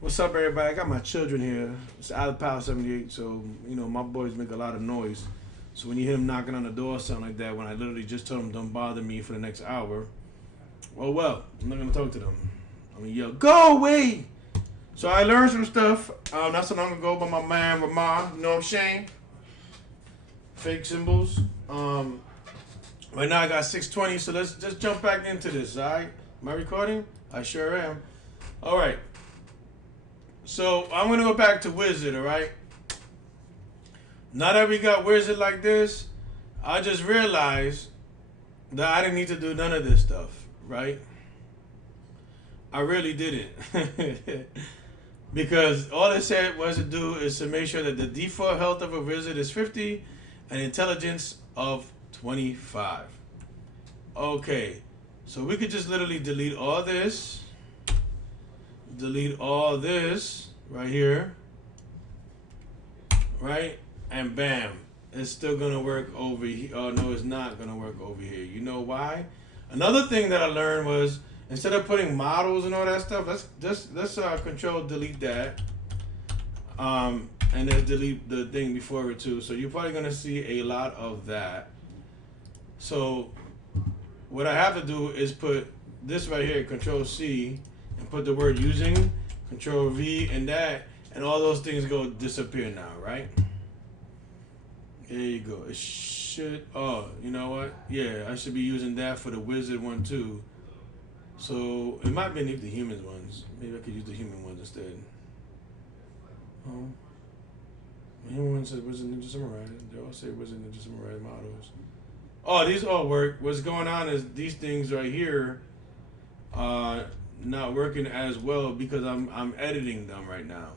What's up, everybody? I got my children here. It's Out of Power 78, so, my boys make a lot of noise. So when you hear them knocking on the door or something like that, when I literally just told them don't bother me for the next hour, well, I'm not going to talk to them. I'm going to yell, go away! So I learned some stuff not so long ago by my man Ramah. You know what I'm saying? Fake symbols. Right now I got 620, so let's just jump back into this, alright? Am I recording? I sure am. Alright. So I'm gonna go back to Wizard, alright? Now that we got Wizard like this, I just realized that I didn't need to do none of this stuff, right? I really didn't. Because all it said was to do is to make sure that the default health of a wizard is 50 and intelligence of 25. Okay, so we could just literally delete all this. Delete all this right here. Right? And bam. It's still going to work over here. Oh, no, it's not going to work over here. You know why? Another thing that I learned was instead of putting models and all that stuff, let's control delete that. And then delete the thing before it too. So you're probably gonna see a lot of that. So what I have to do is put this right here, Control C, and put the word using, Control V, and that, and all those things go disappear now, right? There you go. It should. Oh, you know what? Yeah, I should be using that for the wizard one too. So it might be the human ones. Maybe I could use the human ones instead. Oh, the human one says Wizard Ninja Samurai. They all say Wizard Ninja Samurai models. Oh, these all work. What's going on is these things right here not working as well because I'm editing them right now.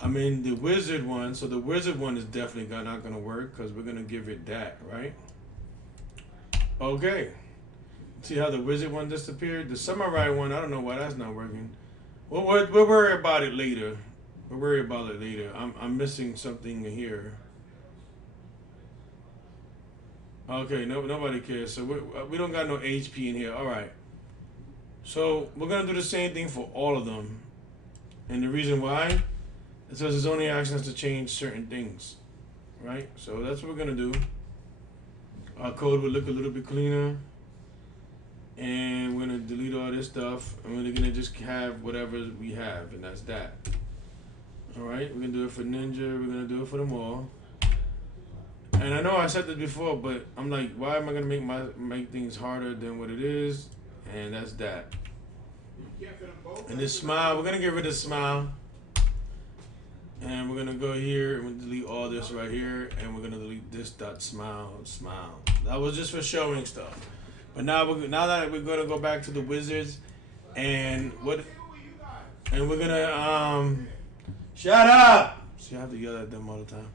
I'm in the wizard one, so the wizard one is definitely not going to work because we're going to give it that, right? Okay. See how the wizard one disappeared? The samurai one, I don't know why that's not working. We'll worry about it later. We'll worry about it later. I'm missing something here. Okay, nobody cares. So we don't got no HP in here. All right. So we're gonna do the same thing for all of them, and the reason why is because there's only actions to change certain things, right? So that's what we're gonna do. Our code will look a little bit cleaner. And we're gonna delete all this stuff, and we're gonna just have whatever we have, and that's that. All right, we're gonna do it for Ninja. We're gonna do it for them all. And I know I said this before, but I'm like, why am I gonna make things harder than what it is? And that's that. And this smile, we're gonna get rid of smile, and we're gonna go here and we're gonna delete all this right here, and we're gonna delete this dot smile. That was just for showing stuff. But now that we're gonna go back to the wizards, and we're gonna shut up. See, I have to yell at them all the time.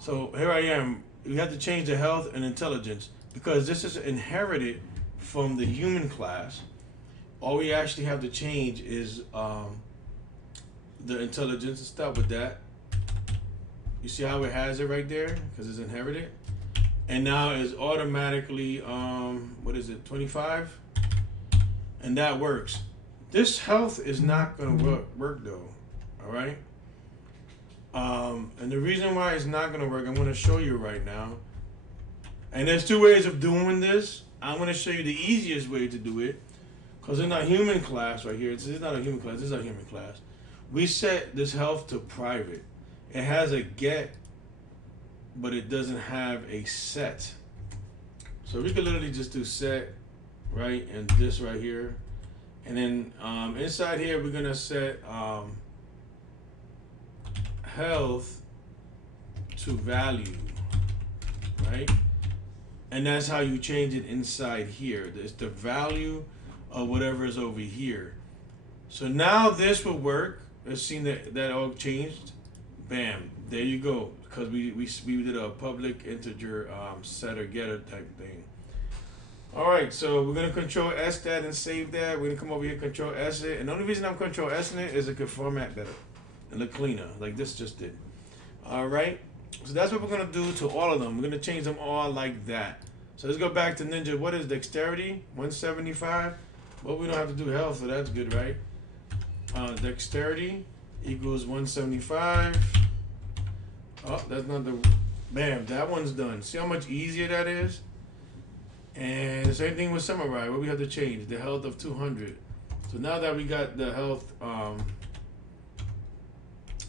So here I am. We have to change the health and intelligence because this is inherited from the human class. All we actually have to change is the intelligence. Let's start with that. You see how it has it right there because it's inherited. And now it's automatically, what is it, 25? And that works. This health is not going to work though, all right? And the reason why it's not going to work, I'm going to show you right now. And there's two ways of doing this. I'm going to show you the easiest way to do it. Because in our human class right here, this is not a human class, this is our human class. We set this health to private. It has a get, but it doesn't have a set. So we could literally just do set, right, and this right here. And then inside here, we're gonna set health to value, right? And that's how you change it inside here. It's the value of whatever is over here. So now this will work. Let's see that all changed. Bam, there you go. Because we did a public integer setter getter type thing. All right, so we're gonna Control S that and save that. We're gonna come over here, Control S it, and the only reason I'm Control S-ing it is it could format better and look cleaner, like this just did. All right, so that's what we're gonna do to all of them. We're gonna change them all like that. So let's go back to Ninja. What is dexterity? 175. Well, we don't have to do health, so that's good, right? Dexterity. equals 175. Oh, that's not the. Bam, that one's done. See how much easier that is? And the same thing with Samurai. What we have to change? The health of 200. So now that we got the health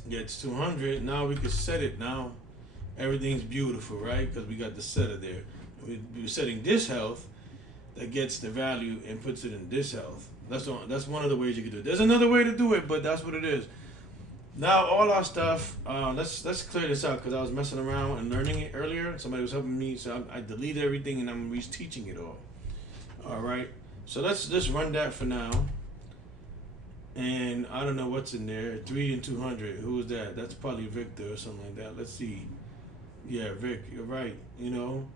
gets 200, now we can set it. Now everything's beautiful, right? Because we got the setter there. We're setting this health that gets the value and puts it in this health. That's one of the ways you can do it. There's another way to do it, but that's what it is. Now all our stuff. Let's clear this out because I was messing around and learning it earlier. Somebody was helping me, so I deleted everything and I'm re-teaching it all. All right. So let's just run that for now. And I don't know what's in there. 3 and 200. Who is that? That's probably Victor or something like that. Let's see. Yeah, Vic. You're right. You know,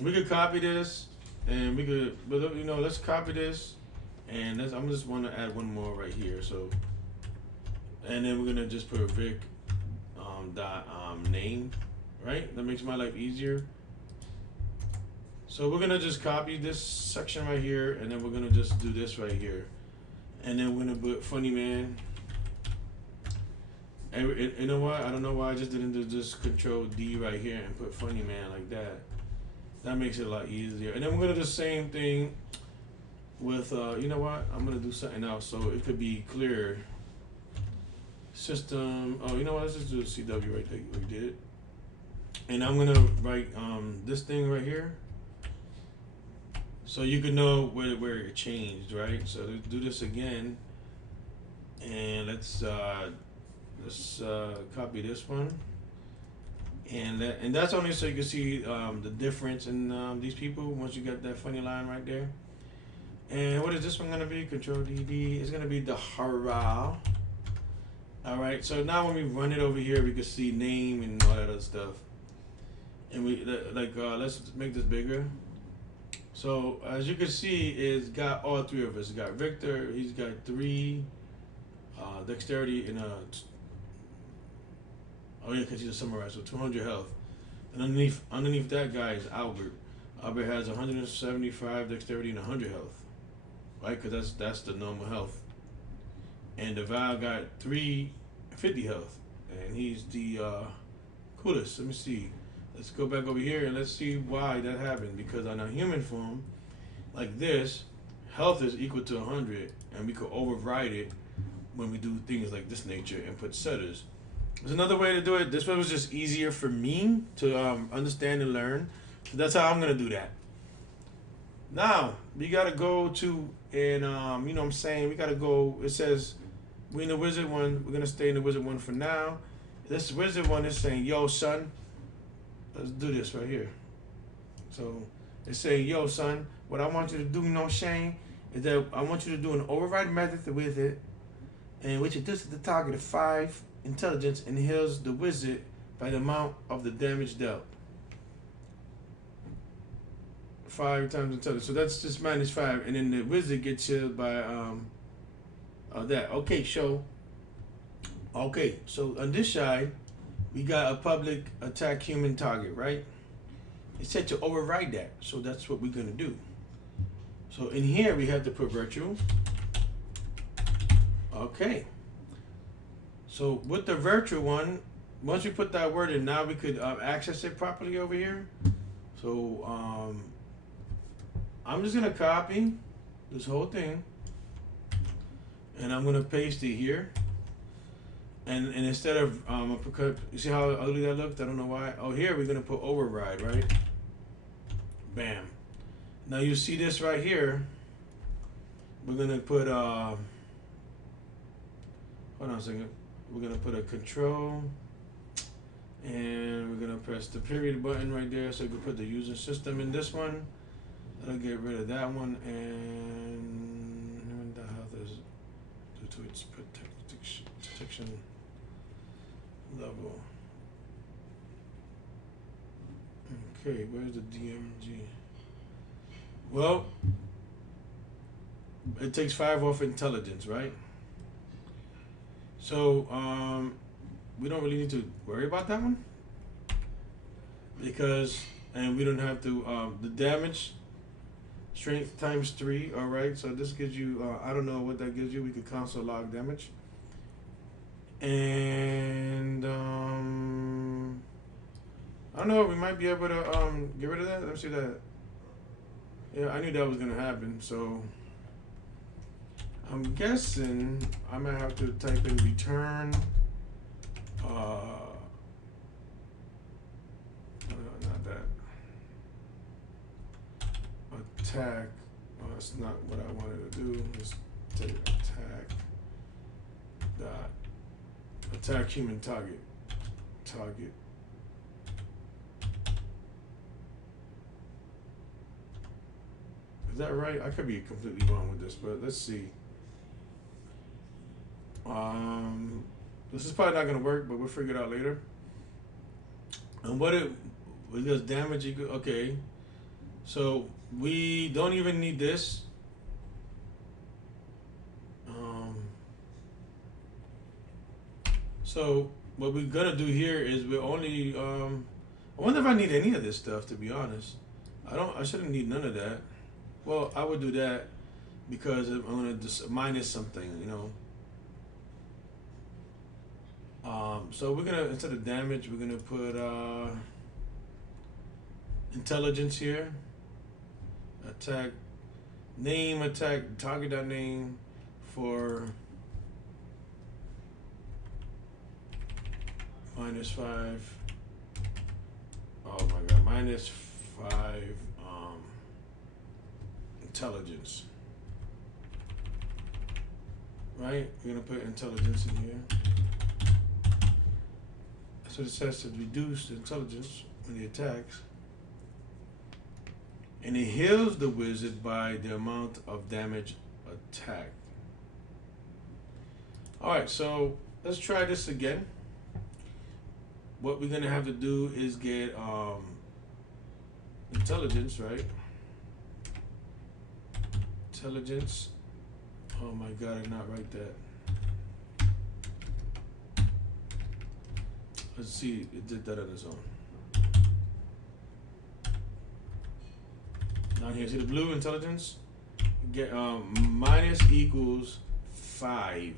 we could copy this, and we could. But you know, let's copy this, and I'm just want to add one more right here. So, and then we're gonna just put Vic dot name. Right. That makes my life easier. So we're gonna just copy this section right here, and then we're gonna just do this right here. And then we're gonna put funny man. And you know what? I don't know why I just didn't do just Control D right here and put funny man like that. That makes it a lot easier. And then we're gonna do the same thing with you know what? I'm gonna do something else so it could be clear. System. Oh, you know what? Let's just do a CW right there. We did it. And I'm gonna write this thing right here. So you can know where it changed, right? So let's do this again, and let's copy this one, and that's only so you can see the difference in these people once you got that funny line right there. And what is this one gonna be? Control DD. It's gonna be the Haral. All right. So now when we run it over here, we can see name and all that other stuff. And we let's make this bigger. So as you can see, it's got all three of us. It's got Victor. He's got 3 dexterity and oh yeah, because he's a samurai, so 200 health. And underneath that guy is Albert. Albert has 175 dexterity and 100 health, right? Because that's the normal health. And the Val got 350 health, and he's the coolest. Let me see. Let's go back over here and let's see why that happened. Because on a human form, like this, health is equal to 100, and we could override it when we do things like this nature and put setters. There's another way to do it. This one was just easier for me to understand and learn. So that's how I'm gonna do that. Now we gotta go to and you know what I'm saying, we gotta go. It says we in the wizard one. We're gonna stay in the wizard one for now. This wizard one is saying, yo son. Let's do this right here. So it's saying, yo, son, what I want you to do, no shame, is that I want you to do an override method with it, and which reduces the target of 5 intelligence and heals the wizard by the amount of the damage dealt. 5 times intelligence. So that's just -5, and then the wizard gets healed by that. Okay, so on this side, we got a public attack human target, right? It said to override that, so that's what we're gonna do. So in here we have to put virtual. Okay. So with the virtual one, once we put that word in, now we could access it properly over here. So I'm just gonna copy this whole thing, and I'm gonna paste it here. And instead of you see how ugly that looked? I don't know why. Oh, here we're gonna put override, right? Bam. Now you see this right here. We're gonna put hold on a second. We're gonna put a control, and we're gonna press the period button right there, so we can put the user system in this one. That'll get rid of that one, and the health is due to its protection level. Okay, where's the DMG? Well, it takes 5 off intelligence, right? So we don't really need to worry about that one, because and we don't have to the damage strength times 3. All right, so this gives you I don't know what that gives you. We could console log damage. And I don't know. We might be able to get rid of that. Let me see that. Yeah, I knew that was gonna happen. So I'm guessing I might have to type in return. Not that. Attack. Oh, that's not what I wanted to do. Just take attack. Dot. Attack human target. Target. Is that right? I could be completely wrong with this, but let's see. This is probably not gonna work, but we'll figure it out later. And what it does damage equal? Okay, so we don't even need this. So what we're gonna do here is we're only. I wonder if I need any of this stuff. To be honest, I don't. I shouldn't need none of that. Well, I would do that because I'm gonna just minus something, you know. So we're gonna, instead of damage, we're gonna put intelligence here. Attack name, attack target name for -5. Oh my god, -5 intelligence. Right? We're gonna put intelligence in here. So it says to reduce the intelligence when he attacks. And it heals the wizard by the amount of damage attacked. Alright, so let's try this again. What we're gonna have to do is get intelligence, right? Intelligence. Oh my god, I did not write that. Let's see, it did that on its own. Down here, see the blue intelligence? Get minus equals 5.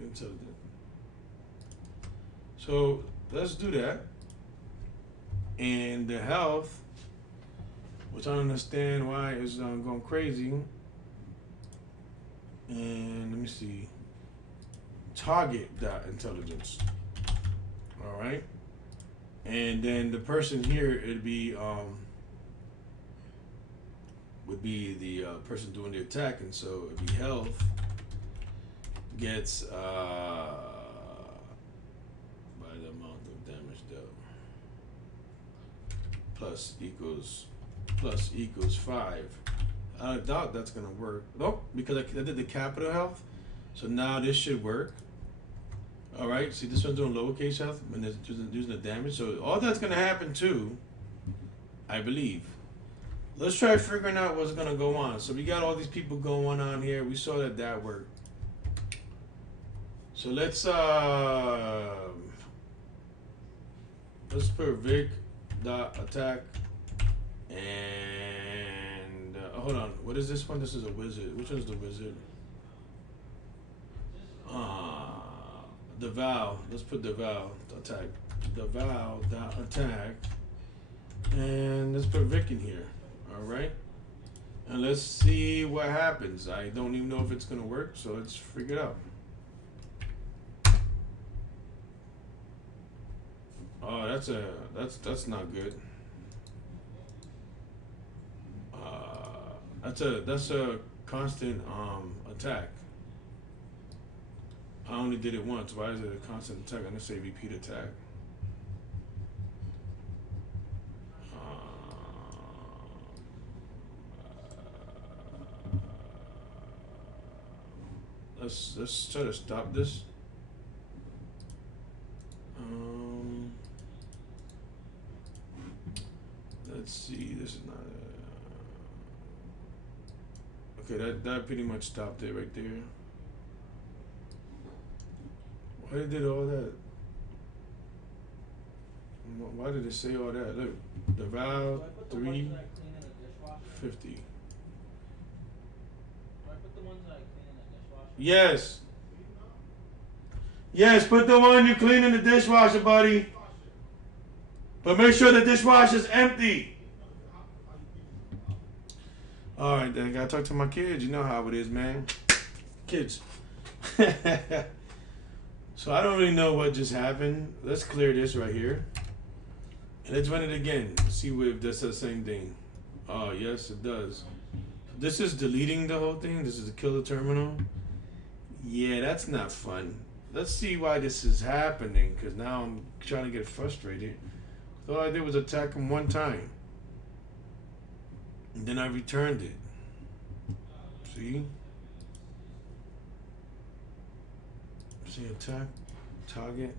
Intelligent. So let's do that. And the health, which I don't understand why it's going crazy. And let me see. Target dot intelligence. All right. And then the person here, it'd be would be the person doing the attack, and so it'd be health gets by the amount of damage dealt plus equals 5. I doubt that's gonna work. Nope, because I did the capital health, so now this should work. All right, see this one's doing lowercase health when it's using the damage, so all that's gonna happen too, I believe. Let's try figuring out what's gonna go on. So we got all these people going on here. We saw that worked. So let's put Vic dot attack and hold on. What is this one? This is a wizard. Which one's the wizard? The Val. Let's put the Val attack. The Val dot attack, and let's put Vic in here. All right, and let's see what happens. I don't even know if it's gonna work, so let's figure it out. Oh, that's not good. That's a constant attack. I only did it once. Why is it a constant attack? I'm gonna say repeat attack. Let's try to stop this. Let's see. This is not. Okay, that pretty much stopped it right there. Why did it all that? Why did it say all that? Look, the valve 350. Yes. Yes, put the one you clean in the dishwasher, buddy. But make sure the dishwasher's empty. Alright, then I gotta talk to my kids. You know how it is, man. Kids. So I don't really know what just happened. Let's clear this right here. And let's run it again. See if this does the same thing. Oh, yes, it does. This is deleting the whole thing. This is the killer terminal. Yeah, that's not fun. Let's see why this is happening, because now I'm trying to get frustrated. All I did was attack him one time. And then I returned it. See? See, attack, target.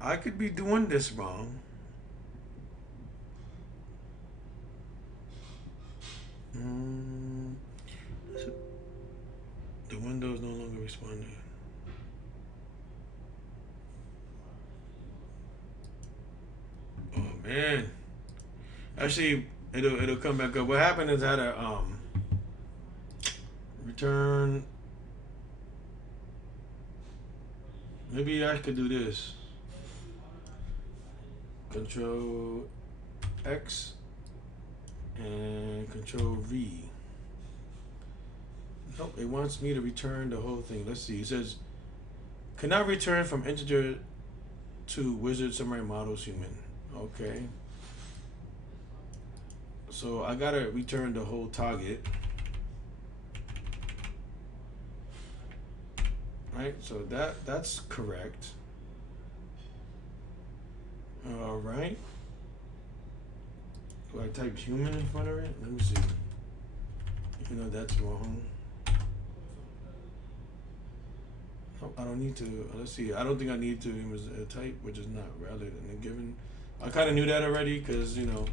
I could be doing this wrong. The window is no longer responding. Oh man. Actually, it'll come back up. What happened is I had a return. Maybe I could do this. Control X and Control V. Nope, it wants me to return the whole thing. Let's see. It says, cannot return from integer to wizard summary models human. Okay. So I gotta return the whole target. Right, so that's correct. All right. Do I type human in front of it? Let me see. You know that's wrong. Oh, I don't need to. Let's see. I don't think I need to use a type, which is not rather than a given. I kind of knew that already because, you know.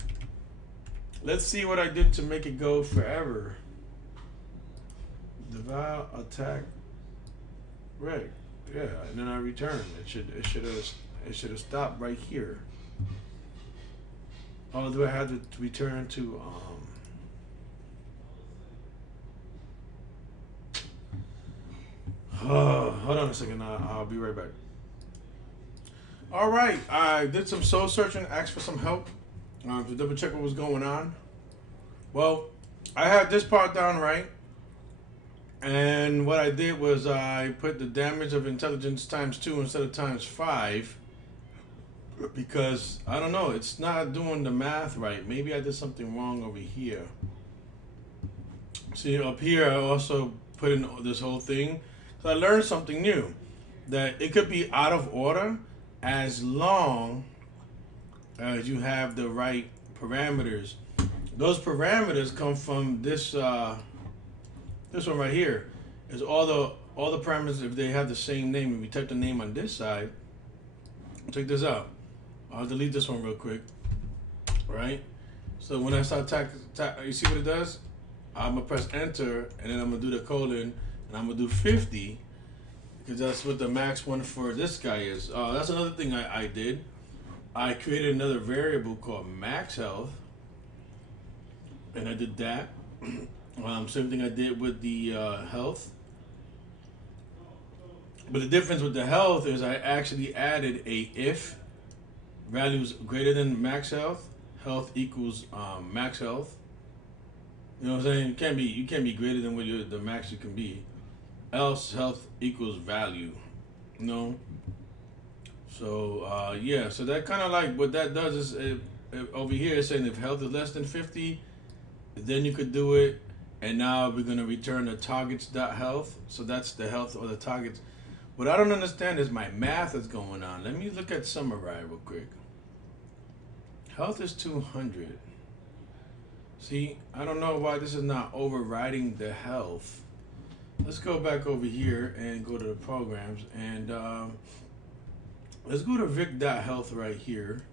Let's see what I did to make it go forever. Devour, attack. Right. Yeah, and then I return. It should have stopped right here. Oh, do I have to return to hold on a second. I'll be right back. All right, I did some soul searching, asked for some help to double check what was going on. Well, I had this part down right. And what I did was I put the damage of intelligence ×2 instead of ×5 because, I don't know, it's not doing the math right. Maybe I did something wrong over here. See, up here I also put in this whole thing. So I learned something new, that it could be out of order as long as you have the right parameters. Those parameters come from this this one right here is all the parameters if they have the same name. If we type the name on this side, check this out. I'll delete this one real quick. Right? So when I start you see what it does? I'm gonna press enter and then I'm gonna do the colon and I'm gonna do 50 because that's what the max one for this guy is. That's another thing I did. I created another variable called max health and I did that. Same thing I did with the health. But the difference with the health is I actually added a if values greater than max health, health equals max health. You know what I'm saying? You can't be greater than what the max you can be. Else health equals value. You know? So yeah, so that kind of like what that does is over here it's saying if health is less than 50, then you could do it. And now we're going to return the targets.health. So that's the health or the targets. What I don't understand is my math is going on. Let me look at summarize real quick. Health is 200. See, I don't know why this is not overriding the health. Let's go back over here and go to the programs. And let's go to vic.health right here.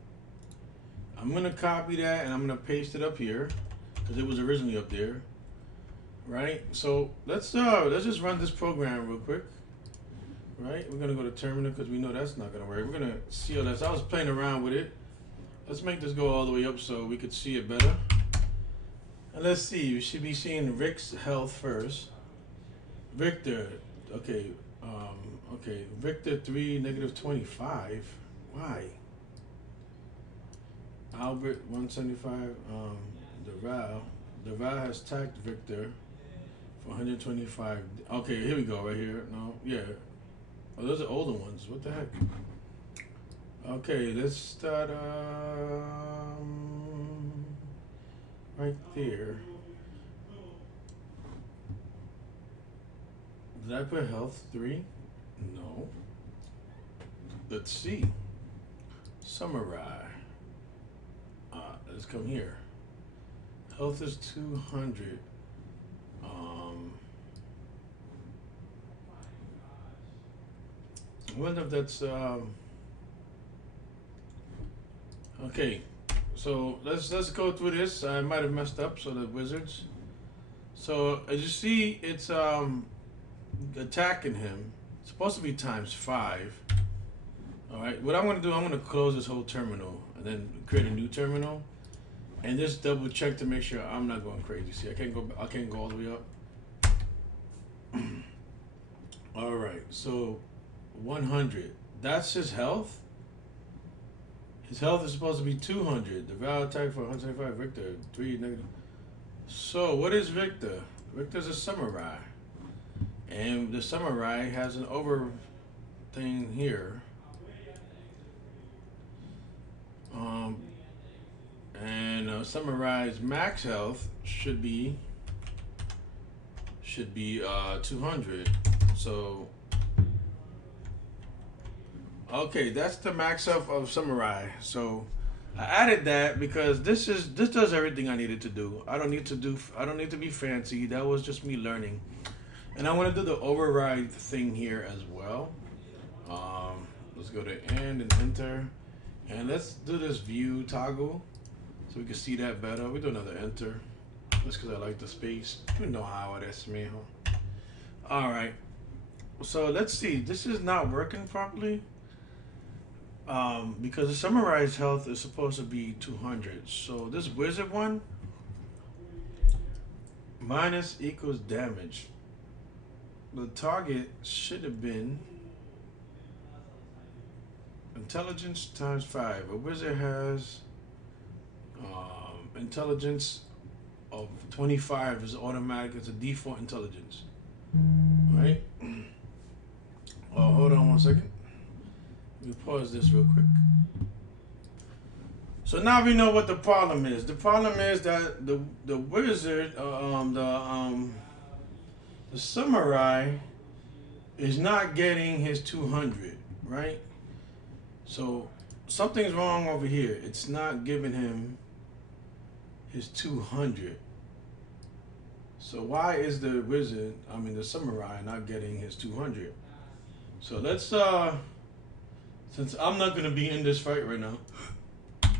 I'm going to copy that and I'm going to paste it up here because it was originally up there. Right, so let's just run this program real quick. Right, we're gonna go to terminal because we know that's not gonna work. We're gonna see all that. So I was playing around with it. Let's make this go all the way up so we could see it better. And let's see. You should be seeing Rick's health first. Victor. Okay. Okay. Victor 3 negative 25. Why? Albert 175. Deval. Deval has tagged Victor for 125. Okay, here we go. Right here. No. Yeah. Oh, those are older ones. What the heck? Okay, let's start right there. Did I put health 3? No. Let's see. Samurai. Let's come here. Health is 200. I wonder if that's okay. So let's go through this. I might have messed up. So the wizards. So as you see, it's attacking him. It's supposed to be ×5. All right. What I'm gonna do, I'm gonna close this whole terminal and then create a new terminal, and just double check to make sure I'm not going crazy. See, I can't go all the way up. All right. So 100. That's his health. His health is supposed to be 200. The value attack for 175. Victor 3 negative. So what is Victor? Victor's a samurai, and the samurai has an over thing here. And samurai's max health should be 200. So okay, that's the max health of samurai. So I added that because this does everything I needed to do. I don't need to be fancy. That was just me learning. And I want to do the override thing here as well. Let's go to end and enter. And let's do this view toggle so we can see that better. We do another enter. Just because I like the space. You know how it is, man. Alright. So let's see. This is not working properly. Because the samurai's health is supposed to be 200. So this wizard one minus equals damage. The target should have been intelligence ×5. A wizard has intelligence of 25 is automatic. It's a default intelligence, right? Oh, hold on one second. Let me pause this real quick. So now we know what the problem is. The problem is that the wizard, the samurai, is not getting his 200, right? So something's wrong over here. It's not giving him his 200. So why is the wizard, the samurai, not getting his 200? So let's since I'm not gonna be in this fight right now,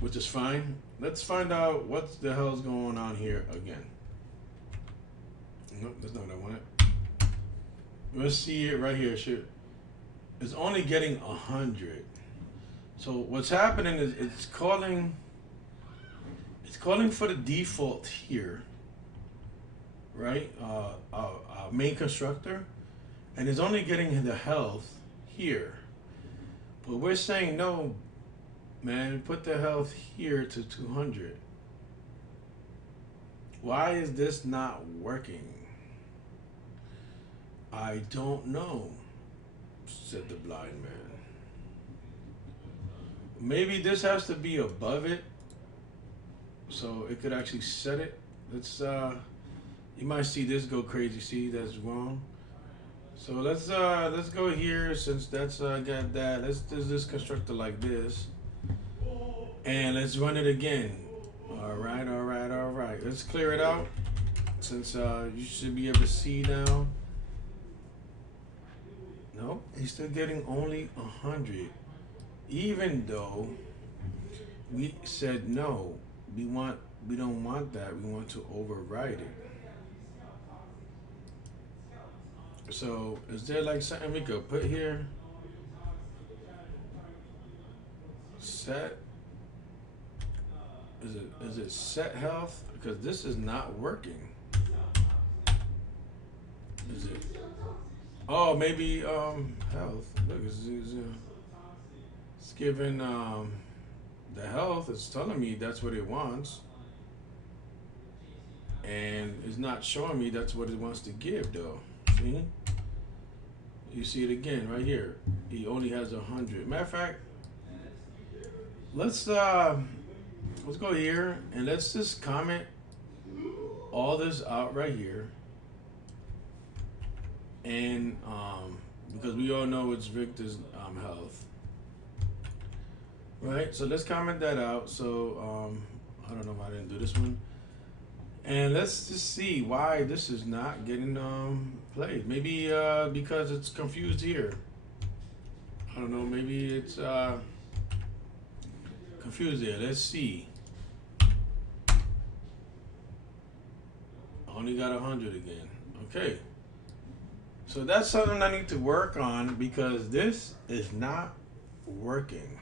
which is fine, let's find out what the hell's going on here again. Nope, that's not what I wanted. Let's see it right here. Shit, it's only getting 100. So what's happening is it's calling for the default here, right? Main constructor, and it's only getting the health here. But we're saying no, man. Put the health here to 200. Why is this not working? I don't know, said the blind man. Maybe this has to be above it, so it could actually set it. Let's you might see this go crazy. See, that's wrong. So let's go here, since that's got that. Let's do this constructor like this, and let's run it again. All right. Let's clear it out, since you should be able to see now. Nope, he's still getting only 100. Even though we said no, we don't want that. We want to override it. So is there like something we could put here? Set. Is it set health? because this is not working. Is it? Oh, maybe health. Look, it's giving the health. It's telling me that's what it wants, and it's not showing me that's what it wants to give though. See? You see it again right here. He only has 100. Matter of fact, let's go here and let's just comment all this out right here. And because we all know it's Victor's health, right? So let's comment that out. So I don't know why I didn't do this one. And let's just see why this is not getting played. Maybe because it's confused here. I don't know. Maybe it's confused there. Let's see. Only got 100 again. Okay. So that's something I need to work on because this is not working.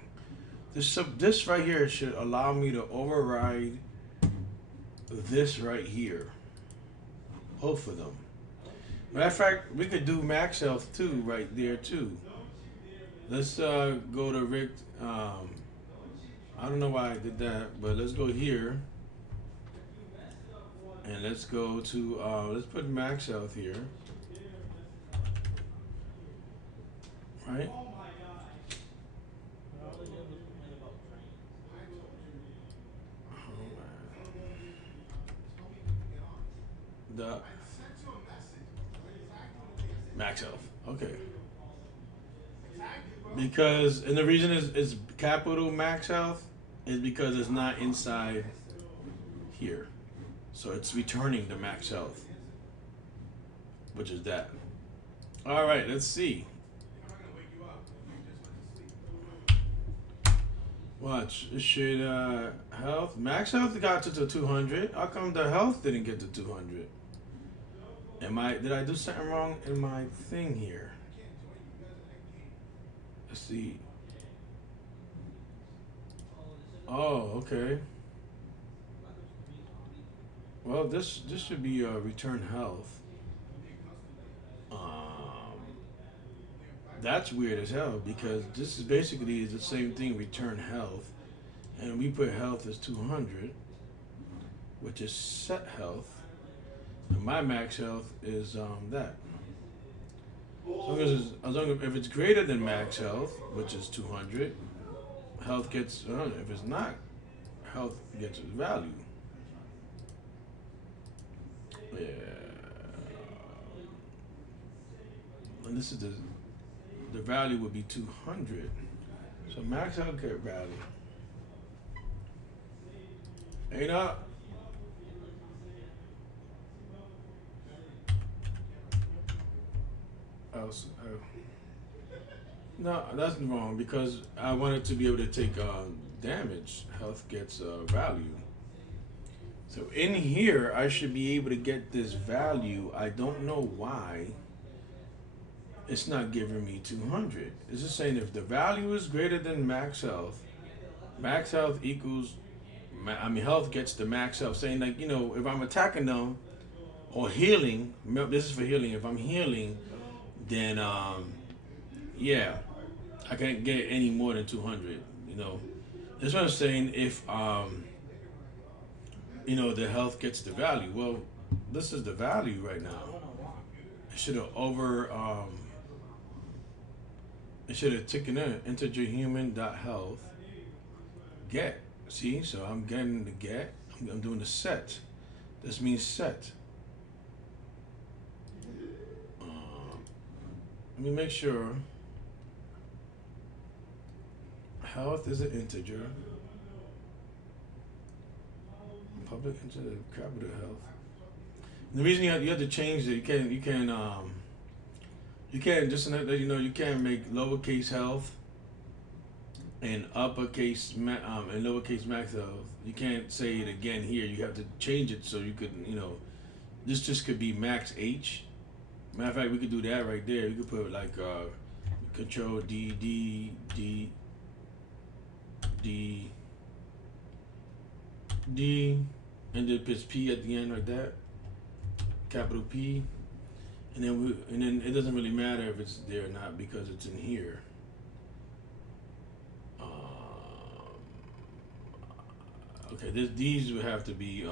This right here should allow me to override this right here. Both of them. Matter of fact, we could do max health too, right there too. Let's go to Rick. I don't know why I did that, but let's go here. And let's go to, let's put max health here. Right? The max health. Okay. Because, and the reason is capital max health is because it's not inside here. So it's returning the max health, which is that. All right, let's see. Watch, it should, health, max health got to 200. How come the health didn't get to 200? Did I do something wrong in my thing here? Let's see. Oh, okay. Well, this should be return health. That's weird as hell because this is basically the same thing, return health, and we put health as 200, which is set health, and my max health is that. As long as if it's greater than max health, which is 200, health gets 100. If it's not, health gets value. Yeah. And this is the value would be 200. So max health get value. Ain't up. Else, no, that's wrong because I wanted to be able to take damage. Health gets value. So in here, I should be able to get this value. I don't know why it's not giving me 200. It's just saying if the value is greater than max health equals, health gets the max health. Saying like, if I'm attacking them or healing, this is for healing. If I'm healing, then yeah, I can't get any more than 200. That's what I'm saying. If the health gets the value. Well, this is the value right now. It should have it should have taken in integer human dot health get. See, so I'm getting the get. I'm doing the set. This means set. Let me make sure. Health is an integer. Public integer, capital health. And the reason you have to change it, you can't just let you know you can't make lowercase health and uppercase and lowercase max health. You can't say it again here. You have to change it so you could this just could be max H. Matter of fact, we could do that right there. We could put like control D D D D D and then puts P at the end like that, capital P, and then it doesn't really matter if it's there or not because it's in here. Okay, these would have to be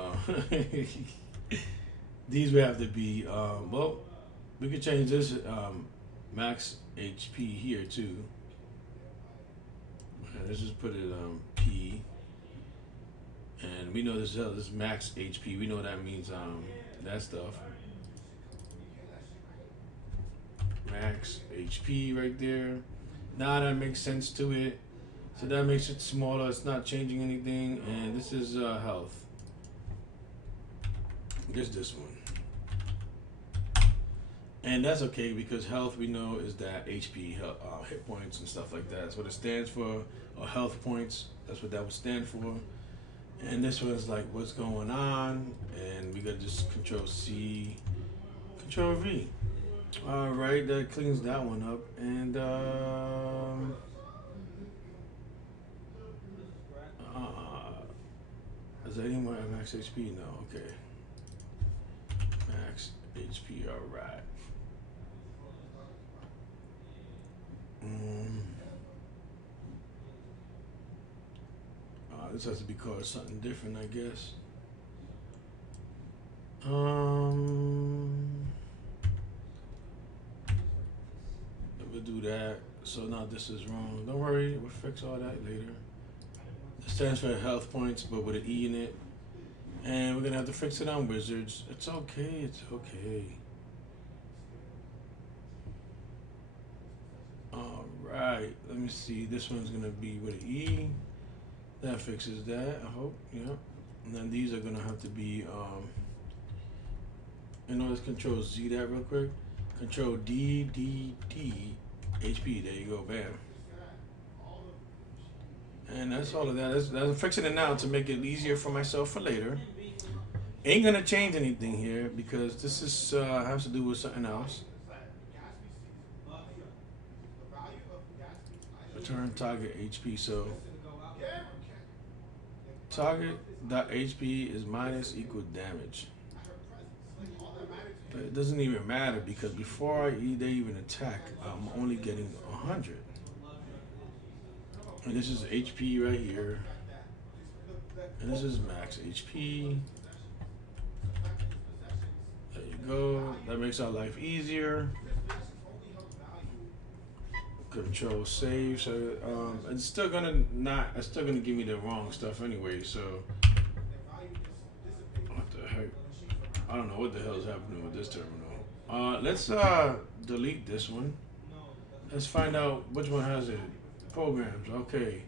these would have to be well, we could change this max HP here too. Let's just put it P, and we know this is max HP. We know that means that stuff. Max HP right there. Now that makes sense to it. So that makes it smaller. It's not changing anything. And this is health. Just this one. And that's okay because health we know is that HP, hit points and stuff like that. That's what it stands for. Or health points. That's what that would stand for. And this one's like what's going on. And we gotta just Control C, Control V. All right, that cleans that one up. And is that anywhere at max HP? No, okay. Max HP, all right. This has to be called something different, I guess. We'll do that. So now this is wrong. Don't worry, we'll fix all that later. It stands for health points, but with an E in it. And we're gonna have to fix it on Wizards. It's okay, it's okay. Alright, let me see. This one's gonna be with an E. That fixes that, I hope. Yeah. And then these are gonna have to be let's Control Z that real quick. Control D D D HP. There you go, bam. And that's all of that. I'm fixing it now to make it easier for myself for later. Ain't gonna change anything here because this is has to do with something else. Return target HP. So target.HP is minus equal damage. But it doesn't even matter because before they even attack, I'm only getting 100. And this is HP right here. And this is max HP. There you go. That makes our life easier. Control save. So it's still gonna give me the wrong stuff anyway. So what the heck? I don't know what the hell is happening with this terminal. Let's delete this one. Let's find out which one has it. Programs. Okay.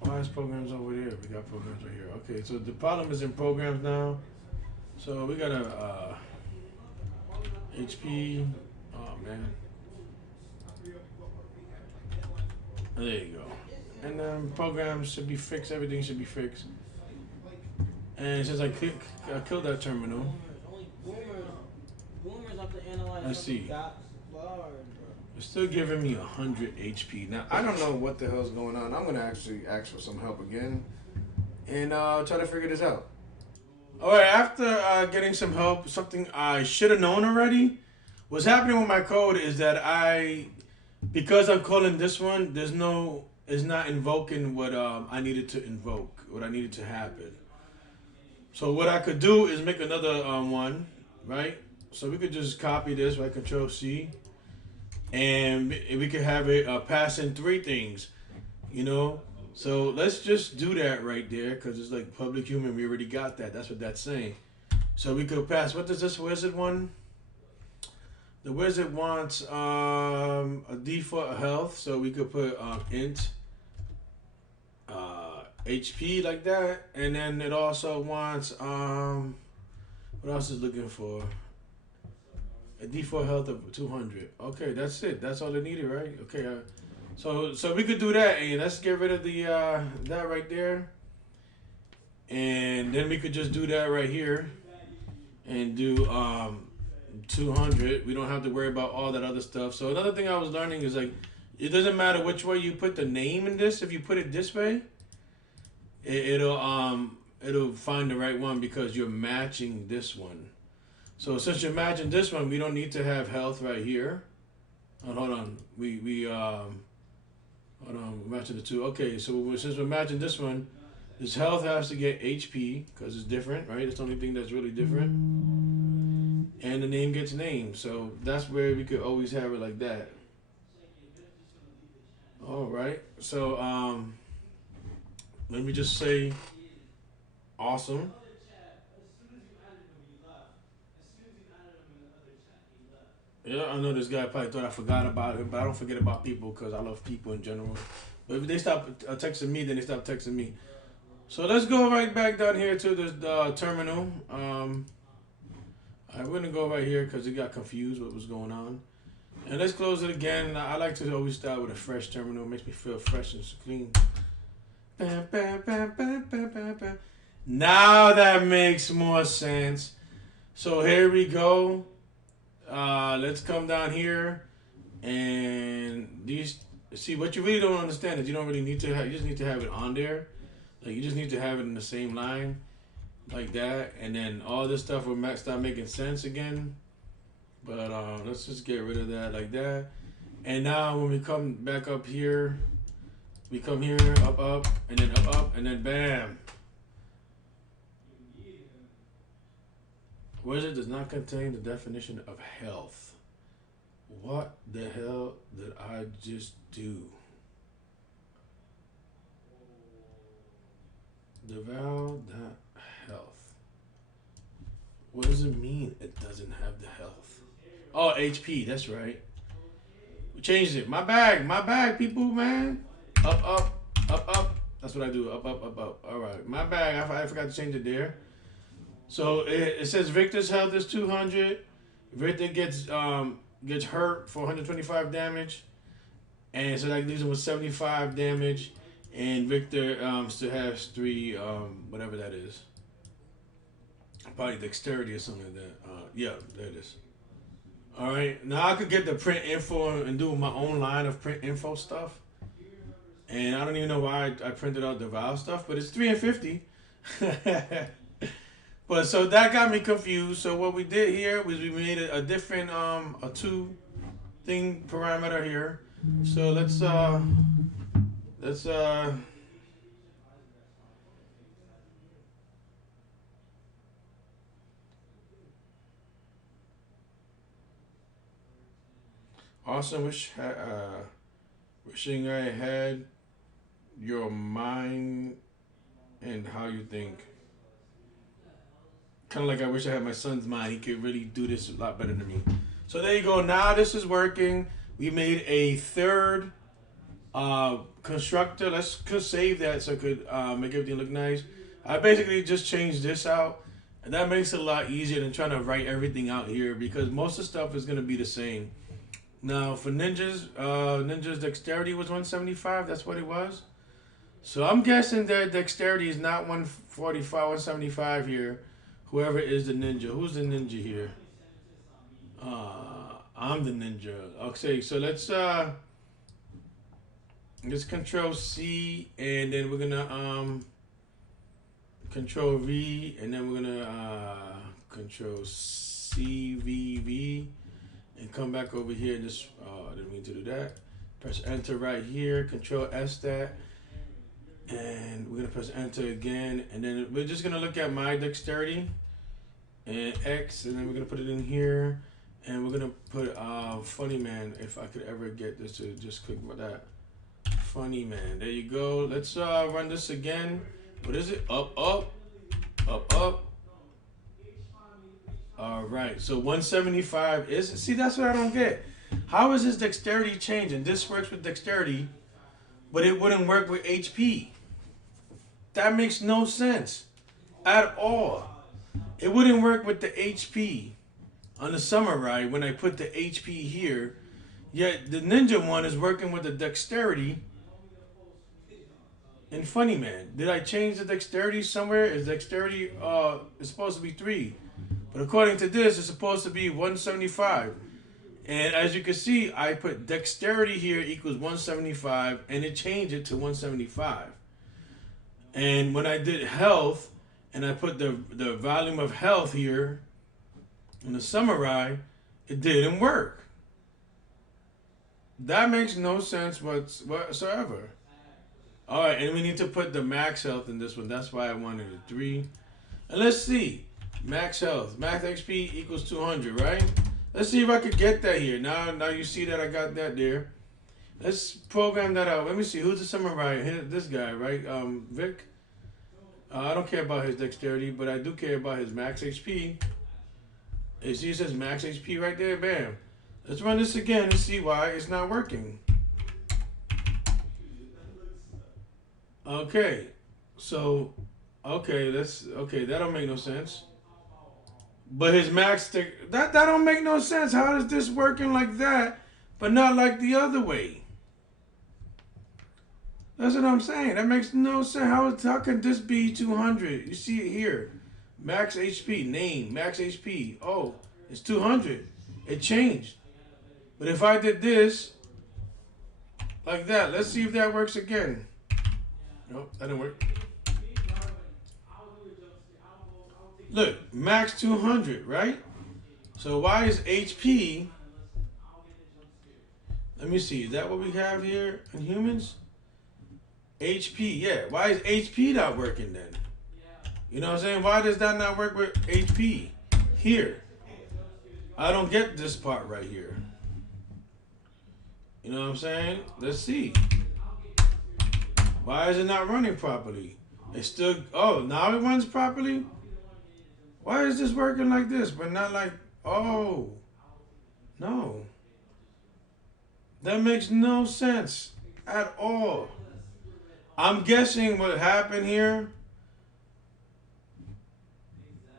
Why is programs over there? We got programs right here. Okay, so the problem is in programs now. So we got a HP. Oh man. There you go. And then programs should be fixed. Everything should be fixed. And since I killed that terminal, let's see. It's still giving me 100 HP. Now, I don't know what the hell's going on. I'm going to actually ask for some help again and try to figure this out. All right, after getting some help, something I should have known already. What's happening with my code is that because I'm calling this one, it's not invoking what I needed to invoke, what I needed to happen. So what I could do is make another one, right? So we could just copy this, right? Control C. And we could have it pass in 3 things, you know? So let's just do that right there because it's like public human. We already got that. That's what that's saying. So we could pass. What does this wizard one? The wizard wants a default health. So we could put int HP like that. And then it also wants, what else is looking for? A default health of 200. Okay, that's it. That's all they needed, right? Okay, so we could do that, and let's get rid of the that right there, and then we could just do that right here, and do 200. We don't have to worry about all that other stuff. So another thing I was learning is like, it doesn't matter which way you put the name in this. If you put it this way, it'll it'll find the right one because you're matching this one. So since you're matching this one, we don't need to have health right here. Hold on. Hold on. We're matching the two. Okay, so since we're matching this one, this health has to get HP because it's different, right? It's the only thing that's really different. And the name gets named. So that's where we could always have it like that. All right. So let me just say awesome. Yeah, I know this guy probably thought I forgot about him, but I don't forget about people because I love people in general. But if they stop texting me, then they stop texting me. So let's go right back down here to the terminal. I'm gonna go right here because it got confused what was going on. And let's close it again. I like to always start with a fresh terminal. It makes me feel fresh and clean. Bam, bam, bam, bam, bam, bam, bam. Now that makes more sense. So here we go. Let's come down here and these. See, what you really don't understand is you don't really need to have. You just need to have it on there. Like you just need to have it in the same line, like that, and then all this stuff will start making sense again. But let's just get rid of that like that. And now when we come back up here, we come here, up, and then up, and then bam. Wizard does not contain the definition of health. What the hell did I just do? Devour that health. What does it mean it doesn't have the health? Oh, HP, that's right. We changed it. My bag, people, man. Up. That's what I do. Up. All right, my bag. I forgot to change it there. So it says Victor's health is 200. Victor gets hurt for 125 damage, and so that leaves him with 75 damage. And Victor still has 3 whatever that is. Probably dexterity or something like that. Yeah, there it is. All right, now I could get the print info and do my own line of print info stuff. And I don't even know why I printed out the Valve stuff, but it's 3 and 50. But so that got me confused. So what we did here was we made a different a 2 thing parameter here. So let's awesome. Wishing I had your mind and how you think. Kind of like I wish I had my son's mind. He could really do this a lot better than me. So there you go. Now this is working. We made a third constructor. Let's save that so I could make everything look nice. I basically just changed this out. And that makes it a lot easier than trying to write everything out here because most of the stuff is going to be the same. Now for Ninja's dexterity was 175. That's what it was. So I'm guessing that dexterity is not 145, 175 here. Whoever is the ninja. Who's the ninja here? I'm the ninja. Okay, so let's Control C and then we're gonna Control V and then we're gonna Control C V and come back over here and just didn't mean to do that. Press enter right here, Control S that. And we're gonna press enter again, and then we're just gonna look at my dexterity and X, and then we're gonna put it in here, and we're gonna put funny man. If I could ever get this to just click with that funny man. There you go. Let's run this again. What is it? Up. All right. So 175 is. See, that's what I don't get. How is this dexterity changing? This works with dexterity, but it wouldn't work with HP. That makes no sense at all. It wouldn't work with the HP on the samurai when I put the HP here. Yet the ninja one is working with the dexterity in Funny Man. Did I change the dexterity somewhere? Is dexterity is supposed to be 3. But according to this, it's supposed to be 175. And as you can see, I put dexterity here equals 175 and it changed it to 175. And when I did health, and I put the volume of health here in the samurai, it didn't work. That makes no sense whatsoever. All right, and we need to put the max health in this one. That's why I wanted a 3. And let's see. Max health. Max HP equals 200, right? Let's see if I could get that here. Now you see that I got that there. Let's program that out. Let me see. Who's the samurai? This guy, right? Vic. I don't care about his dexterity, but I do care about his max HP. You see it says max HP right there? Bam. Let's run this again and see why it's not working. Okay. So, okay, that don't make no sense. But his max that don't make no sense. How is this working like that, but not like the other way? That's what I'm saying. That makes no sense. How can this be 200? You see it here. Max HP, name, max HP. Oh, it's 200. It changed. But if I did this, like that, let's see if that works again. Nope, that didn't work. Look, max 200, right? So why is HP... Let me see, is that what we have here in humans? HP, yeah. Why is HP not working then? You know what I'm saying? Why does that not work with HP here? I don't get this part right here. You know what I'm saying? Let's see. Why is it not running properly? It's still... Oh, now it runs properly? Why is this working like this, but not like... Oh. No. That makes no sense at all. I'm guessing what happened here.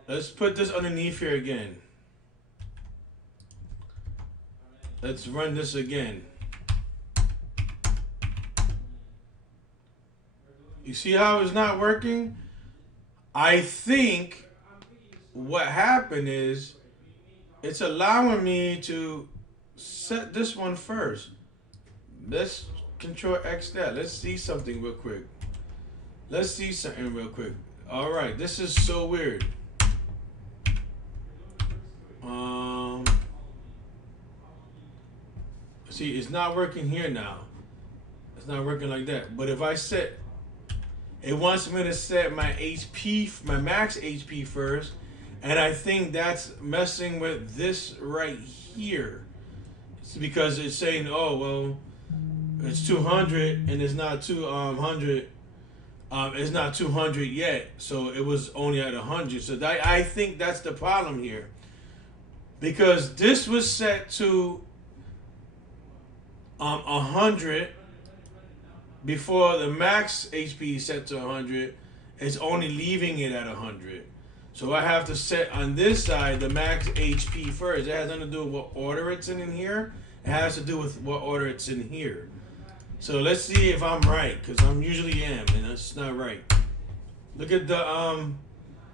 Let's put this underneath here again. Let's run this again. You see how it's not working? I think what happened is it's allowing me to set this one first. Let's Control X that. Let's see something real quick. Let's see something real quick. All right, this is so weird. See, it's not working here now. It's not working like that. But if I set, it wants me to set my HP, my max HP first, and I think that's messing with this right here. It's because it's saying, oh well, it's 200 and it's not 200. It's not 200 yet, so it was only at 100. So I think that's the problem here, because this was set to 100 before the max HP is set to 100. It's only leaving it at 100. So I have to set on this side the max HP first. It has nothing to do with what order it's in here. It has to do with what order it's in here. So let's see if I'm right, because I'm usually am, and that's not right. Look at the,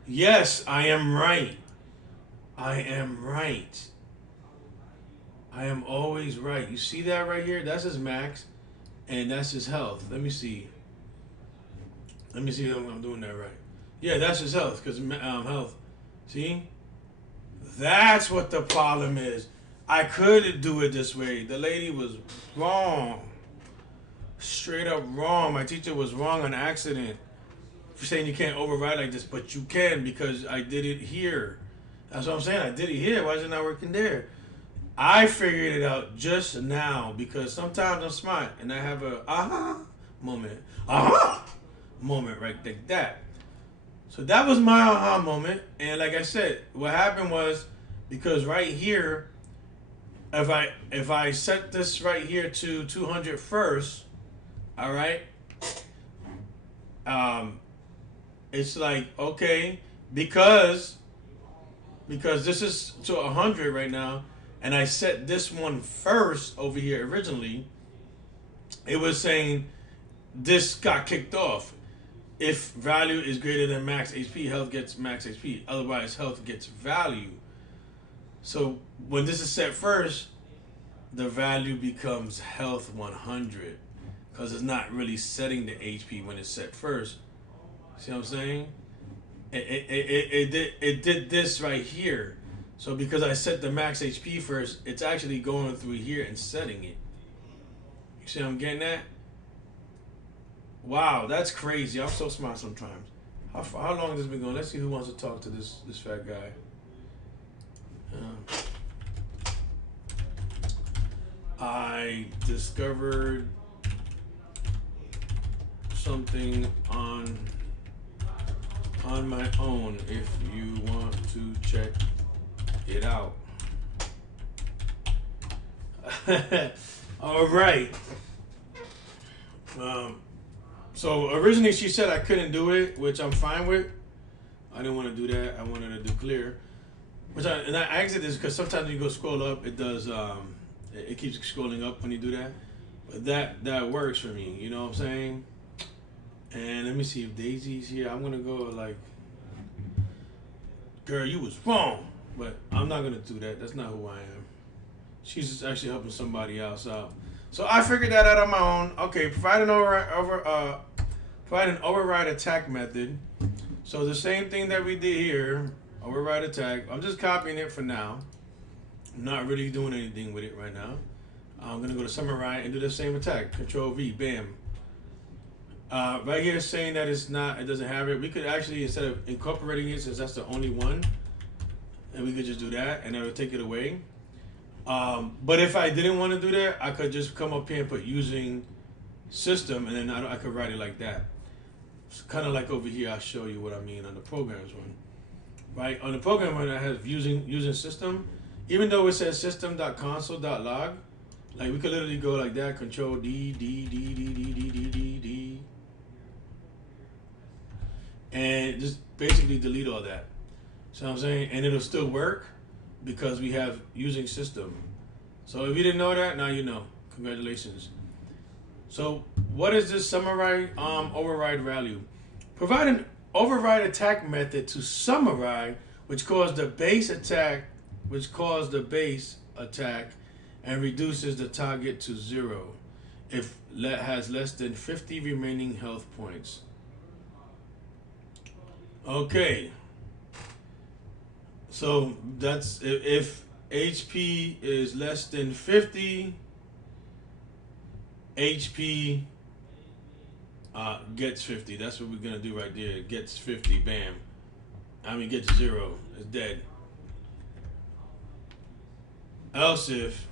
yes, I am right. I am right. I am always right. You see that right here? That's his max, and that's his health. Let me see. Let me see if I'm doing that right. Yeah, that's his health, because health. See? That's what the problem is. I could do it this way. The lady was wrong. Straight up wrong. My teacher was wrong on accident for saying you can't override like this, but you can, because I did it here. That's what I'm saying. I did it here. Why is it not working there? I figured it out just now, because sometimes I'm smart and I have a aha moment. Aha moment right like that. So that was my aha moment. And like I said, what happened was, because right here, if I set this right here to 200 first, all right, it's like, okay, because this is to 100 right now, and I set this one first over here originally, it was saying this got kicked off. If value is greater than max HP, health gets max HP. Otherwise, health gets value. So when this is set first, the value becomes health 100, because it's not really setting the HP when it's set first. See what I'm saying? it did this right here. So because I set the max HP first, it's actually going through here and setting it. You see what I'm getting at? Wow, that's crazy. I'm so smart sometimes. How long has this been going? Let's see who wants to talk to this fat guy. I discovered something on my own. If you want to check it out. All right. So originally she said I couldn't do it, which I'm fine with. I didn't want to do that. I wanted to do clear. And I exited this because sometimes when you go scroll up, it does. It keeps scrolling up when you do that. But that works for me. You know what I'm saying? And let me see if Daisy's here. I'm gonna go like, girl, you was wrong. But I'm not gonna do that. That's not who I am. She's just actually helping somebody else out. So I figured that out on my own. Okay, provide an override attack method. So the same thing that we did here, override attack. I'm just copying it for now. I'm not really doing anything with it right now. I'm gonna go to summarize and do the same attack. Control V, bam. Right here saying that it doesn't have it. We could actually, instead of incorporating it, since that's the only one, and we could just do that and that would take it away. But if I didn't want to do that, I could just come up here and put using system, and then I could write it like that. It's kind of like over here. I'll show you what I mean on the programs one. Right on the program one, I have using system. Even though it says system.console.log, like we could literally go like that. Control D, and just basically delete all that. So I'm saying, and it'll still work because we have using system. So if you didn't know that, now you know. Congratulations. So what is this summarize override value? Provide an override attack method to summarize, which caused the base attack, and reduces the target to 0 if has less than 50 remaining health points. Okay. So that's if HP is less than 50, HP gets 50. That's what we're gonna do right there. It gets 50, bam. I mean, gets 0. It's dead. Else if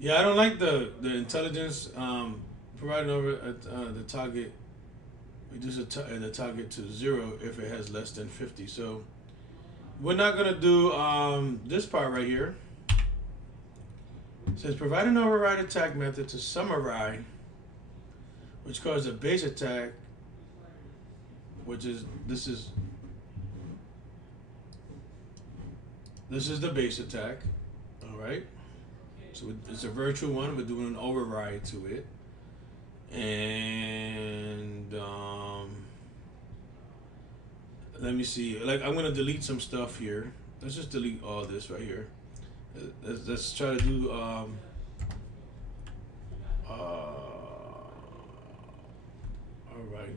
yeah, I don't like the intelligence providing over the target. Reduce the target to 0 if it has less than 50. So we're not gonna do this part right here. It says provide an override attack method to summarize, which causes a base attack, which is this is the base attack. All right. So it's a virtual one. We're doing an override to it. And let me see. Like I'm gonna delete some stuff here. Let's just delete all this right here. Let's try to do all right.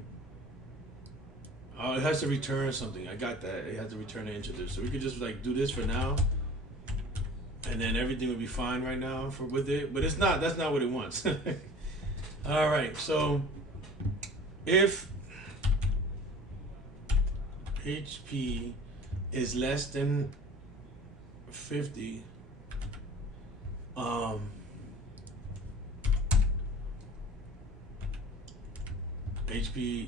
Oh, it has to return something. I got that. It has to return an integer. So we could just like do this for now, and then everything would be fine right now with it. But it's not. That's not what it wants. All right. So if HP is less than 50, HP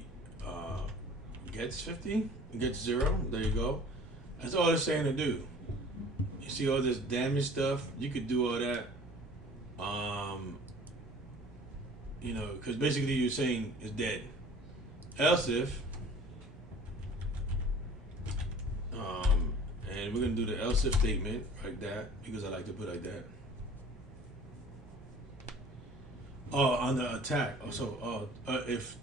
gets 50, gets 0. There you go. That's all it's saying to do. You see all this damage stuff? You could do all that. You know, because basically you're saying it's dead. Else if, and we're gonna do the else if statement like that because I like to put like that. Oh, on the attack. Also, if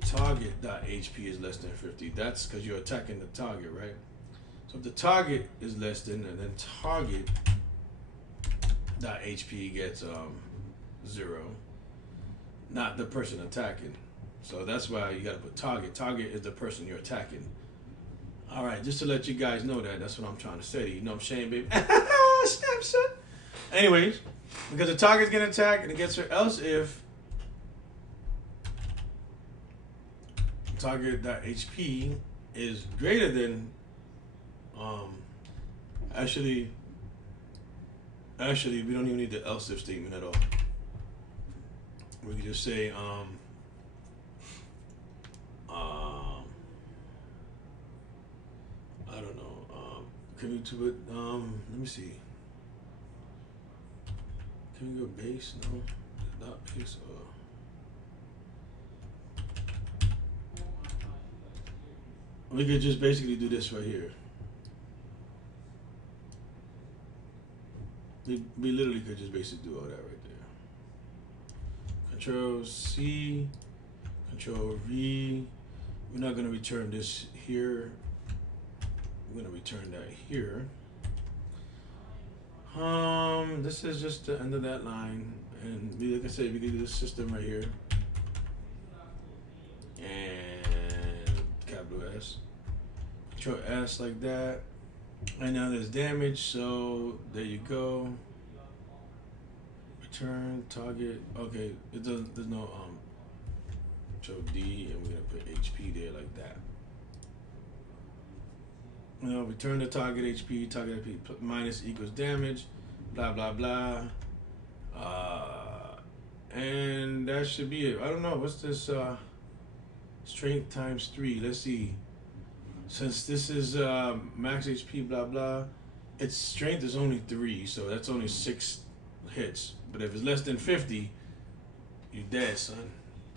target.HP is less than 50, that's because you're attacking the target, right? So if the target is less than, and then target dot HP gets 0, not the person attacking. So that's why you gotta put target. Target is the person you're attacking. All right, just to let you guys know that. That's what I'm trying to say to you. You know what I'm saying, baby? Snapshot. Anyways, because the target's getting attacked and it gets her. Else if target.hp is greater than actually we don't even need the else if statement at all. We can just say I don't know, can we do it, let me see, can we go base? No, not base. We could just basically do this right here. We literally could just basically do all that right there. Control C, Control V. We're not gonna return this here. We're gonna return that here. This is just the end of that line, and like I said, we can do this system right here, and capital S, Control S like that, and now there's damage. So there you go. Return target. Okay, it doesn't. There's no Control D, and we're gonna put HP there like that. You know, return the target HP, target HP minus equals damage, blah, blah, blah. And that should be it. I don't know, what's this, strength times 3, let's see. Since this is max HP, blah, blah, its strength is only 3, so that's only 6 hits. But if it's less than 50, you're dead, son.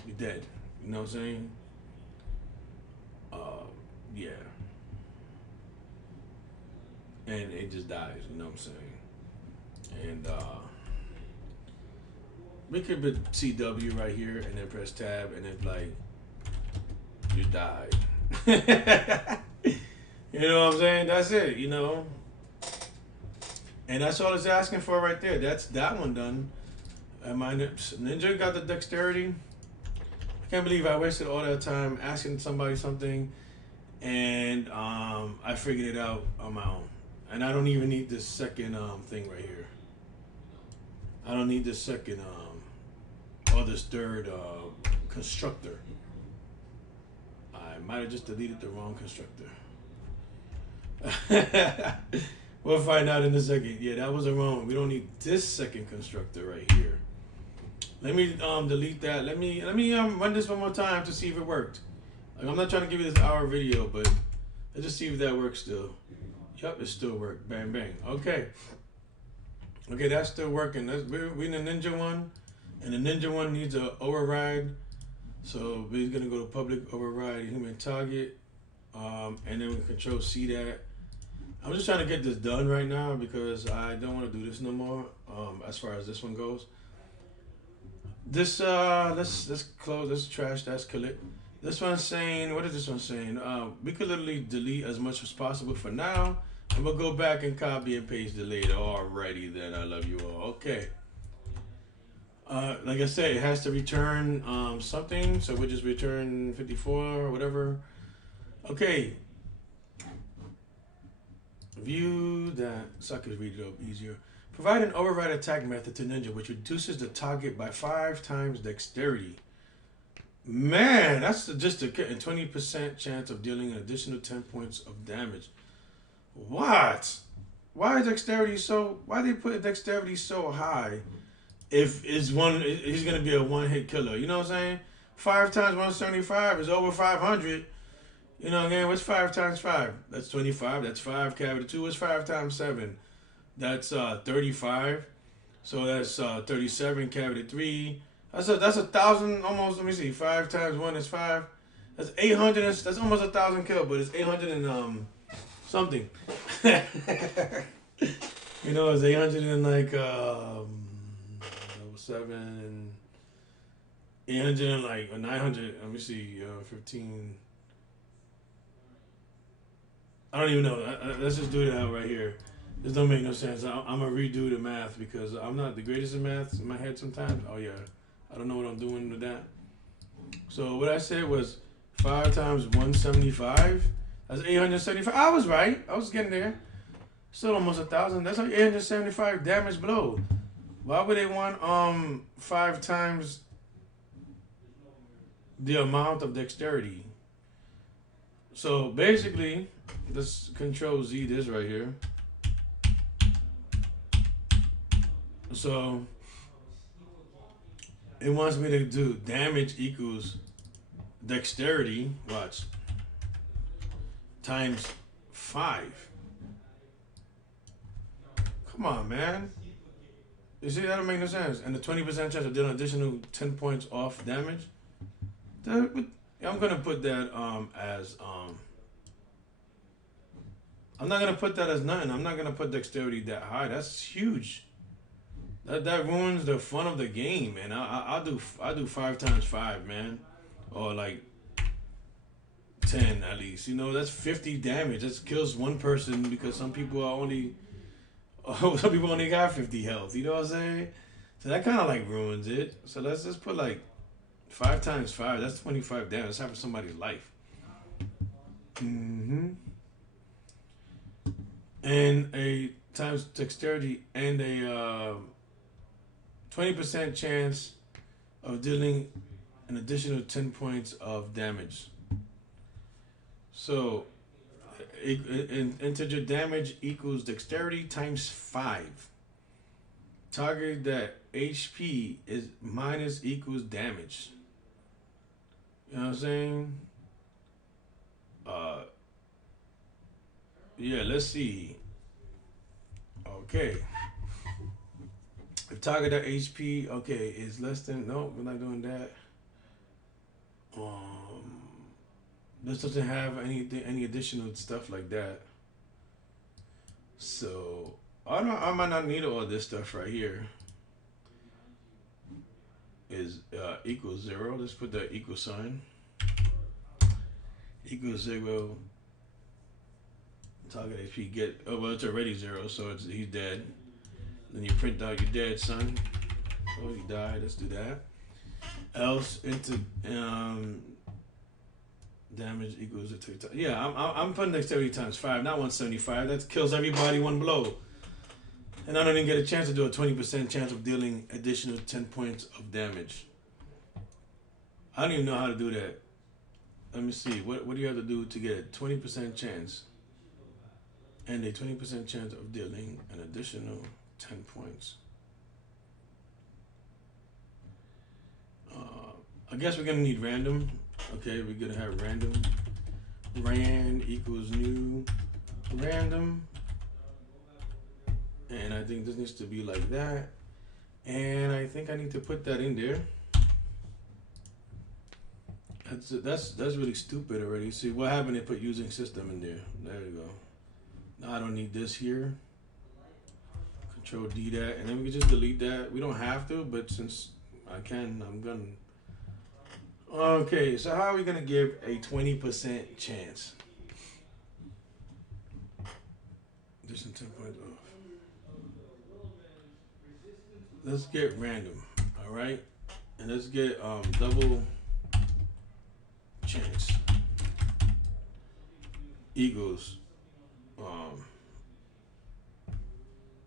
You're dead. You know what I'm saying? Yeah. And it just dies, you know what I'm saying? And we could put CW right here and then press tab and then like, you died. You know what I'm saying? That's it, you know? And that's all it's asking for right there. That's that one done. My Ninja got the dexterity. I can't believe I wasted all that time asking somebody something and I figured it out on my own. And I don't even need this second thing right here. I don't need this second or this third constructor. I might have just deleted the wrong constructor. We'll find out in a second. Yeah, that was a wrong one. We don't need this second constructor right here. Let me delete that. Let me run this one more time to see if it worked. Like, I'm not trying to give you this hour video, but let's just see if that works still. Yep, it still worked. Bang, bang. Okay. Okay, that's still working. We're in the Ninja one, and the Ninja one needs an override. So we're going to go to public override human target, and then we Control C that. I'm just trying to get this done right now because I don't want to do this no more as far as this one goes. This, let's close, let's trash, that's collect. This one's saying, what is this one saying? We could literally delete as much as possible for now. And we'll go back and copy and paste the later. Alrighty then, I love you all. Okay. Like I said, it has to return something. So we'll just return 54 or whatever. Okay. View that, so I could read it up easier. Provide an override attack method to Ninja, which reduces the target by 5 times dexterity. Man, that's just a 20% chance of dealing an additional 10 points of damage. What? Why is dexterity so? Why they put dexterity so high? If it's one, he's gonna be a one-hit killer. You know what I'm saying? 5 times 175 is over 500. You know what I'm saying? What's 5 times 5? That's 25. That's 5 cavity 2. What's 5 times 7? That's 35. So that's 37 cavity 3. That's 1,000 almost. Let me see. 5 times 1 is 5. That's 800. That's almost 1,000 kill, but it's 800 and something. You know, it's 800 and like 7 and 800 and like 900. Let me see. 15. I don't even know. Let's just do it out right here. This don't make no sense. I'm gonna redo the math because I'm not the greatest in math in my head sometimes. Oh yeah, I don't know what I'm doing with that. So what I said was 5 times 175. That's 875. I was right. I was getting there. Still almost 1,000. That's like 875 damage blow. Why would they want 5 times the amount of dexterity? So basically, let's control Z this right here. So it wants me to do damage equals dexterity. Watch. Times 5. Come on, man. You see, that don't make no sense. And the 20% chance of dealing additional 10 points off damage. I'm gonna put that as I'm not gonna put that as nothing. I'm not gonna put dexterity that high. That's huge. That ruins the fun of the game, man. I'll do 5 times 5, man, or like 10 at least. You know, that's 50 damage. That kills one person because some people are only some people only got 50 health. You know what I'm saying? So that kind of like ruins it. So let's just put like 5 times 5. That's 25 damage. That's half of somebody's life. Mm-hmm. And a times dexterity and a 20% chance of dealing an additional 10 points of damage. So, integer damage equals dexterity times 5. Target that HP is minus equals damage. You know what I'm saying? Yeah, let's see. Okay. If target that HP, okay, is less than, no, we're not doing that. This doesn't have any additional stuff like that. So I might not need all this stuff right here. Is equals 0. Let's put that equal sign. Equals 0. Target HP get. Oh well, it's already 0, so he's dead. Then you print out your dead son. Oh, he died. Let's do that. Else into damage equals yeah. I'm putting dexterity times 5, not 175. That kills everybody one blow. And I don't even get a chance to do a 20% chance of dealing additional 10 points of damage. I don't even know how to do that. Let me see. What do you have to do to get a 20% chance and a 20% chance of dealing an additional 10 points? I guess we're gonna need random. Okay, we're gonna have random. Rand equals new random. And I think this needs to be like that. And I think I need to put that in there. That's really stupid already. See what happened if I put using system in there. There you go. Now I don't need this here. Control D that, and then we can just delete that. We don't have to, but since I can, I'm gonna. Okay, so how are we gonna give a 20% chance? Just 10 points off. Let's get random, all right, and let's get double chance equals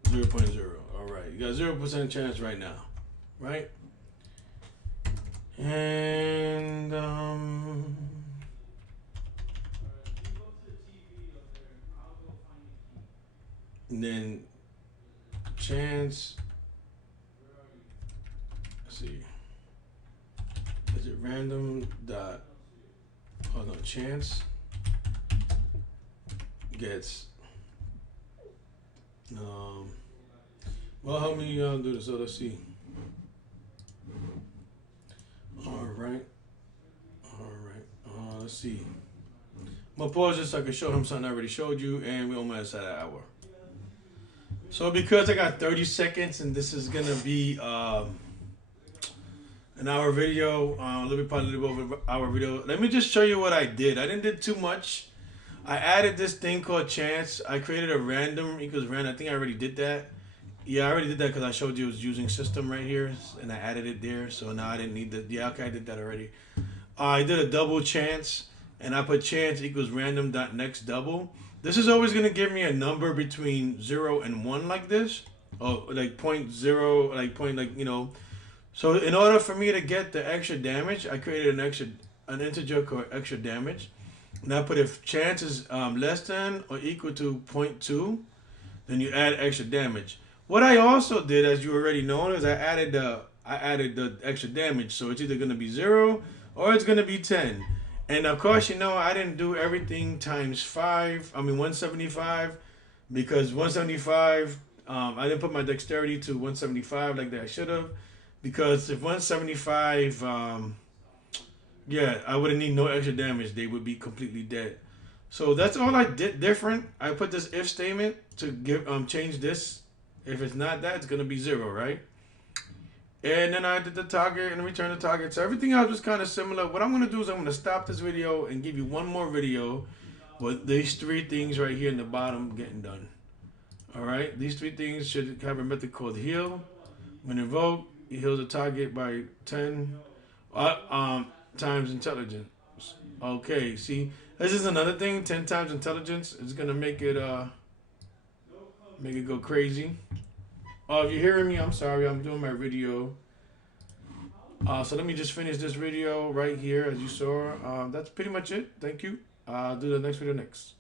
0.0. All right, you got 0% chance right now, right? And then chance. Let's see. Is it random dot? Oh no, chance gets. Well, help me do this. So let's see. All right. Let's see. I'm gonna pause this so I can show him something I already showed you, and we almost at an hour. So because I got 30 seconds, and this is gonna be an hour video, a little bit over hour video. Let me just show you what I did. I didn't do too much. I added this thing called chance. I created a random equals random. I think I already did that. Yeah, I already did that because I showed you it was using system right here, and I added it there. So now I didn't need the. Yeah, okay, I did that already. I did a double chance, and I put chance equals random dot next double. This is always gonna give me a number between 0 and 1 like this, or like point zero, like point like So in order for me to get the extra damage, I created an integer called extra damage. And I put if chance is less than or equal to zero point 0.2, then you add extra damage. What I also did, as you already know, is I added the extra damage. So it's either gonna be 0 or it's gonna be 10. And of course, I didn't do everything times 5. I mean 175, because 175. I didn't put my dexterity to 175 like that I should have, because if 175, yeah, I wouldn't need no extra damage. They would be completely dead. So that's all I did different. I put this if statement to give change this. If it's not that, it's gonna be 0, right? And then I did the target and return the target. So everything else was kind of similar. What I'm gonna do is I'm gonna stop this video and give you one more video with these 3 things right here in the bottom getting done. All right, these 3 things should have a method called heal. When invoked, it heals the target by 10 times intelligence. Okay, see, this is another thing. 10 times intelligence is gonna make it go crazy. If you're hearing me, I'm sorry. I'm doing my video. So let me just finish this video right here, as you saw. That's pretty much it. Thank you. Do the next video next.